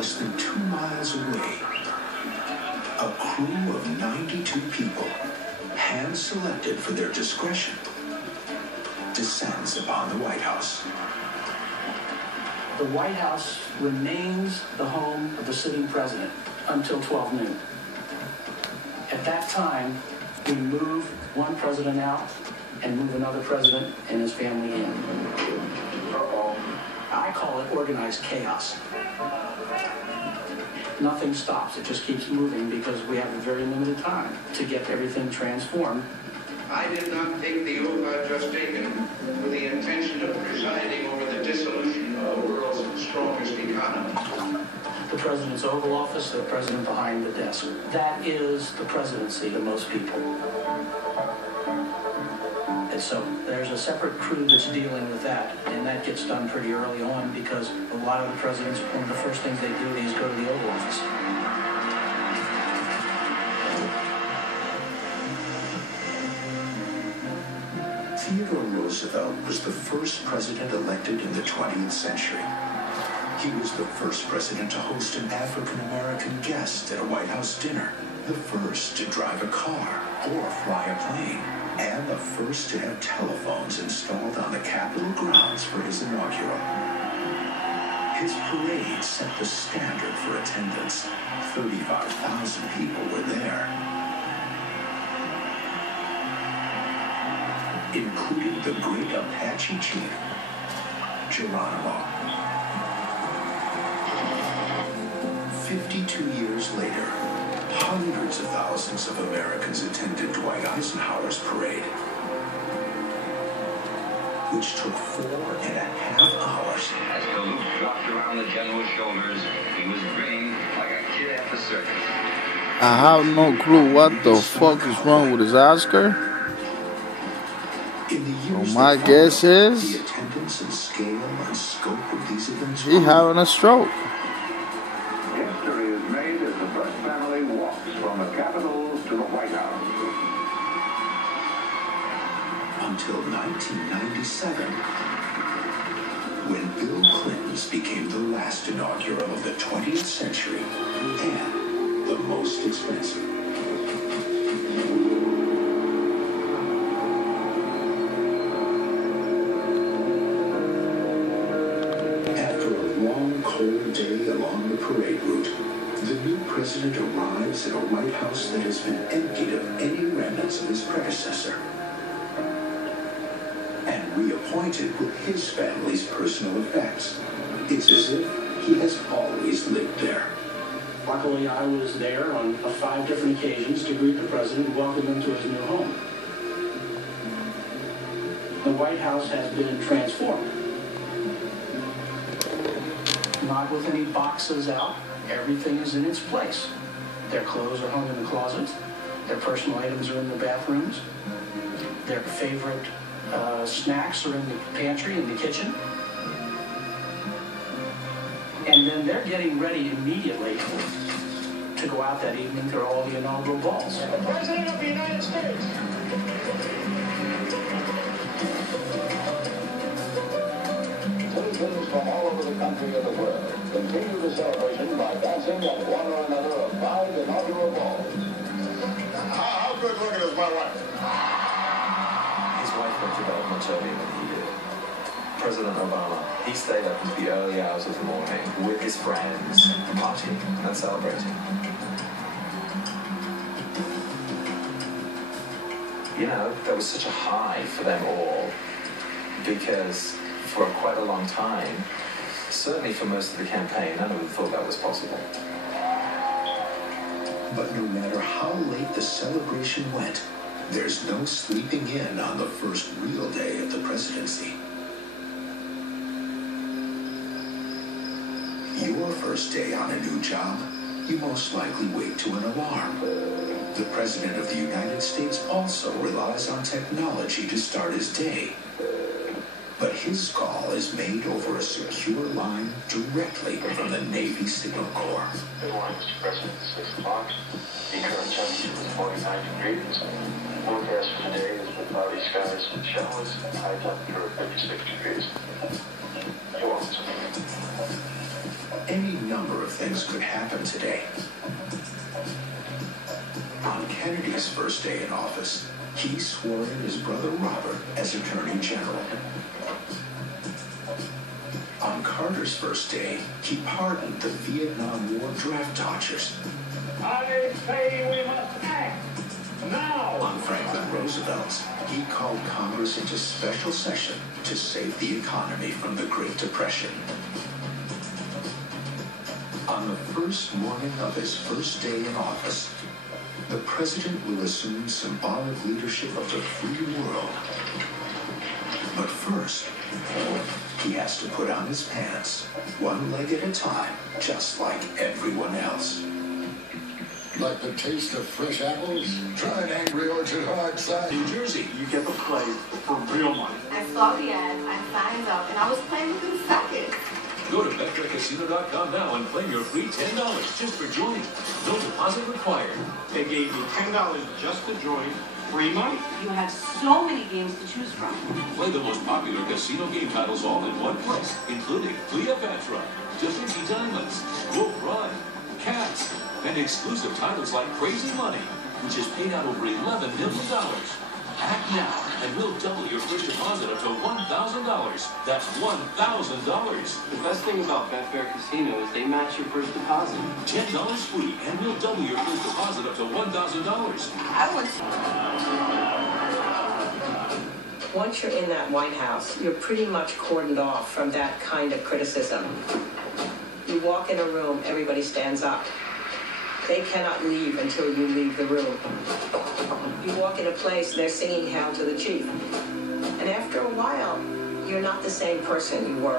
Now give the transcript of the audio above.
less than 2 miles away, a crew of 92 people, hand-selected for their discretion, descends upon the White House. The White House remains the home of the sitting president until 12 noon. At that time, we move one president out and move another president and his family in. I call it organized chaos. Nothing stops. It just keeps moving because we have a very limited time to get everything transformed. I did not take the oath I've just taken with the intention of presiding over the dissolution of the world's strongest economy. The president's Oval Office, the president behind the desk. That is the presidency to most people. And so there's a separate crew that's dealing with that, and that gets done pretty early on because a lot of the presidents, one of the first things they do is go to the Oval Office. Theodore Roosevelt was the first president elected in the 20th century. He was the first president to host an African-American guest at a White House dinner, the first to drive a car or fly a plane, and the first to have telephones installed on the Capitol grounds for his inaugural. His parade set the standard for attendance. 35,000 people were there, including the great Apache chief, Geronimo. 52 years later, hundreds of thousands of Americans attended Dwight Eisenhower's parade, which took 4.5 hours. As the loop dropped around the general's shoulders, he was grinning like a kid at the circus. I have no clue what the fuck is wrong with his Oscar. My guess is the attendance and scale and scope of these events he having a stroke. History is made as the first family walks from the Capitol to the White House. Until 1997, when Bill Clinton's became the last inaugural of the 20th century and the most expensive. Cold day along the parade route, the new president arrives at a White House that has been emptied of any remnants of his predecessor and reappointed with his family's personal effects. It's as if he has always lived there. Luckily, I was there on 5 different occasions to greet the president and welcome him to his new home. The White House has been transformed. Not with any boxes out. Everything is in its place. Their clothes are hung in the closets. Their personal items are in the bathrooms. Their favorite snacks are in the pantry, in the kitchen. And then they're getting ready immediately to go out that evening to all the inaugural balls. The President of the United States. Citizens from all over the country and the world continue the celebration by dancing at one or another of 5 inaugural balls. How good looking is my wife? His wife went to bed much earlier than he did. President Obama, he stayed up into the early hours of the morning with his friends, partying and celebrating. You know, there was such a high for them all because for quite a long time, certainly for most of the campaign, none of them thought that was possible. But no matter how late the celebration went, there's no sleeping in on the first real day of the presidency. Your first day on a new job, you most likely wake to an alarm. The President of the United States also relies on technology to start his day. But his call is made over a secure line directly from the Navy Signal Corps. Good morning, Mr. President. 6 o'clock. The current temperature is 49 degrees. Forecast for today is with cloudy skies and showers. High temperature of 56 degrees. You're welcome. Any number of things could happen today. On Kennedy's first day in office, he swore in his brother Robert as Attorney General. On Carter's first day, he pardoned the Vietnam War draft dodgers. I say we must act now. On Franklin Roosevelt's, he called Congress into special session to save the economy from the Great Depression. On the first morning of his first day in office, the president will assume symbolic leadership of the free world. But first, he has to put on his pants, one leg at a time, just like everyone else. Like the taste of fresh apples? Try an Angry Orchard hard side. New Jersey, you get to play for real money. I saw the ad, I signed up, and I was playing within seconds. Go to betfaircasino.com now and claim your free $10 just for joining. No deposit required. They gave you $10 just to join. Free money. You have so many games to choose from. Play the most popular casino game titles all in one place, including Cleopatra, Da Vinci Diamonds, Wolf Run, Cats, and exclusive titles like Crazy Money, which has paid out over $11 million. Act now, and we'll double your first deposit up to $1,000. That's $1,000. The best thing about Betfair Casino is they match your first deposit. $10 free, and we'll double your first deposit up to $1,000. I want Once you're in that White House, you're pretty much cordoned off from that kind of criticism. You walk in a room, everybody stands up. They cannot leave until you leave the room. You walk in a place, they're singing Hail to the Chief. And after a while, you're not the same person you were.